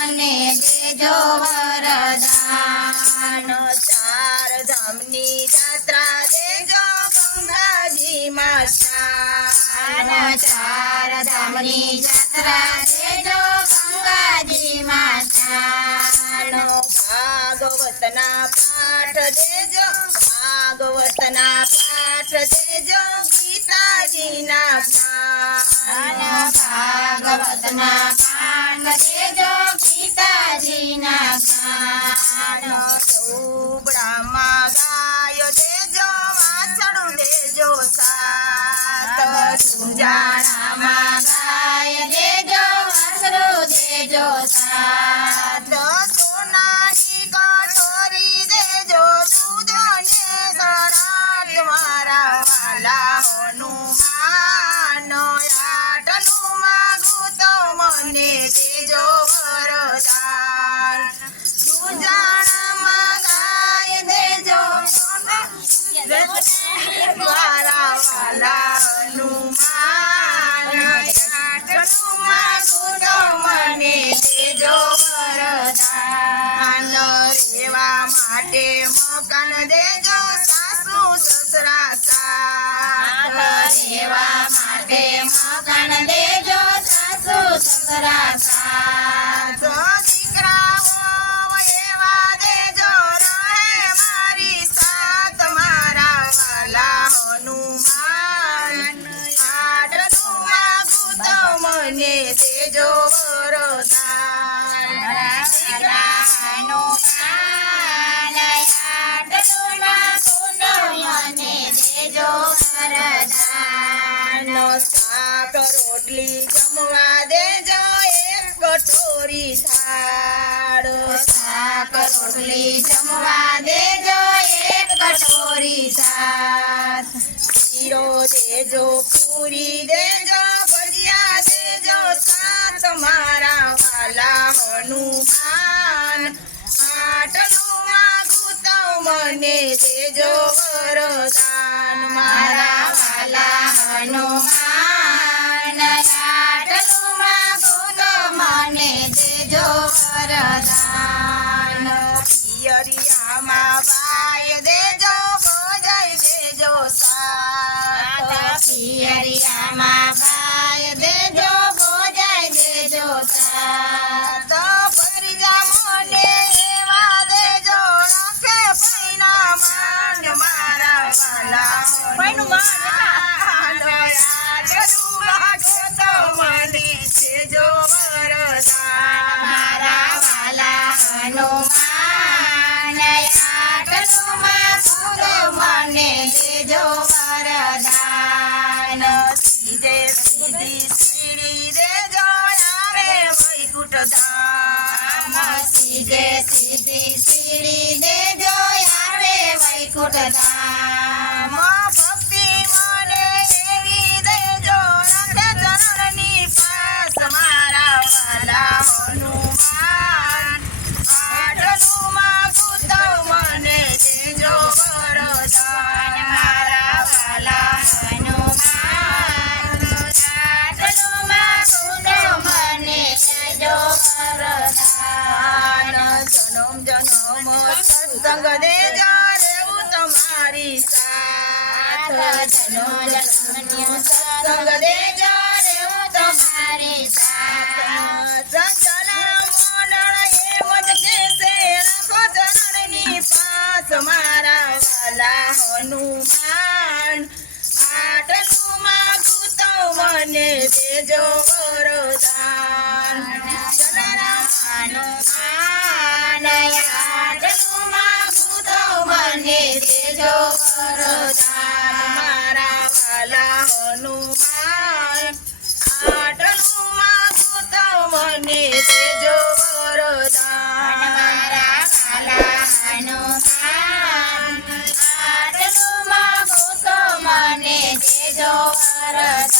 મને દેજો વરદાન। ચાર ધામની યાત્રા દેજો ગંગાજીમાં સ્નાન। ચાર ધામની યાત્રા દેજો ગંગાજીમાં સ્નાન। ભાગવતના પાઠ દેજો ભાગવતના પાઠ દેજો ગીતાજીના જ્ઞાન। ભાગવતના પાઠ દેજો ગીતાજીના જ્ઞાન। ઝૂંપડામાં ગાયો દેજો વાછડું દેજો સાત। ઉજાળામાં ગાય દેજો વાછરું દેજો સાત। સોનાની કટોરી દેજો દૂધને સરાટ મારા વાલા હનુમાન। આટલું માગું તો મને દેજો વરદાન। ઉજાળામાં ગાય દેજો મારા વાલા હનુમાન। આટલું માગું તો મને દેજો વરદાન। રહેવા માટે મકાન દેજો સાસુ સસરા સાથ। રહેવા માટે મકાન દેજો સાસુ સસરા સાથ। દીકરાઓ એવા દેજો રહે મારી સાથ મારા વાલા હનુમાન। આટલું માગું તો મને દેજો વરદાન। શાક રોટલી જમવા દેજો એક કટોરી થાળ। શાક રોટલી જમવા દેજો એક કટોરી થાળ। શીરો દેજો પૂરી દેજો ભજીયા દેજો સાત મારા વાલા હનુમાન। આટલું માગું તો મને દેજો વરદાન મારા વાલા હનુમાન। આટલું માગું તો મને દેજો વરદાન। પિયરિયામાં ભાઈ દેજો ભોજાઈ દેજો સાત। પિયરિયામાં ભાઈ દેજો ભોજાઈ દેજો સાત। ભરીજા મને એવા દેજો રાખે પૈના માંડ મારા વાલા હનુમાન। આટલું માગો તો મને દેજો વરદાન મારા વાલા હનુમાન। આટલું માગું તો મને દેજો વરદાન। સીધે સીધી સીડી દેજો આવે વૈકુંઠ ધામ। સીધે સીધી સીડી દેજો આવે વૈકુંઠ ધામ। ભક્તિ મને એવી દેજો રાખે ચરણની પાસ મારા વાલા હનુમાન। આટલું માગું તો મને દેજો વરદાન મારા વાલા હનુમાન। આટલું માગું તો મને દેજો વરદાન। જન્મ જન્મ સત્સંગ દેજો રહેવું તમારી સાથ। જન્મ જન્મનું સત્સંગ દેજો રહેવું તમારી સાથ। સજ્જના મંડળ એમ જ કહેશે રાખો ચરણની પાસ મારા વાલા હનુમાન। આટલું માગું તો મને દેજો વરદાન। હનુમાન। આટલું માગું તો મને દેજો વરદાન મારા વાલા હનુમાન। આટલું માગું તો મને દેજો વરદાન મારા વાલા હનુમાન। આટલું માગું તો મને દેજો વરદાન।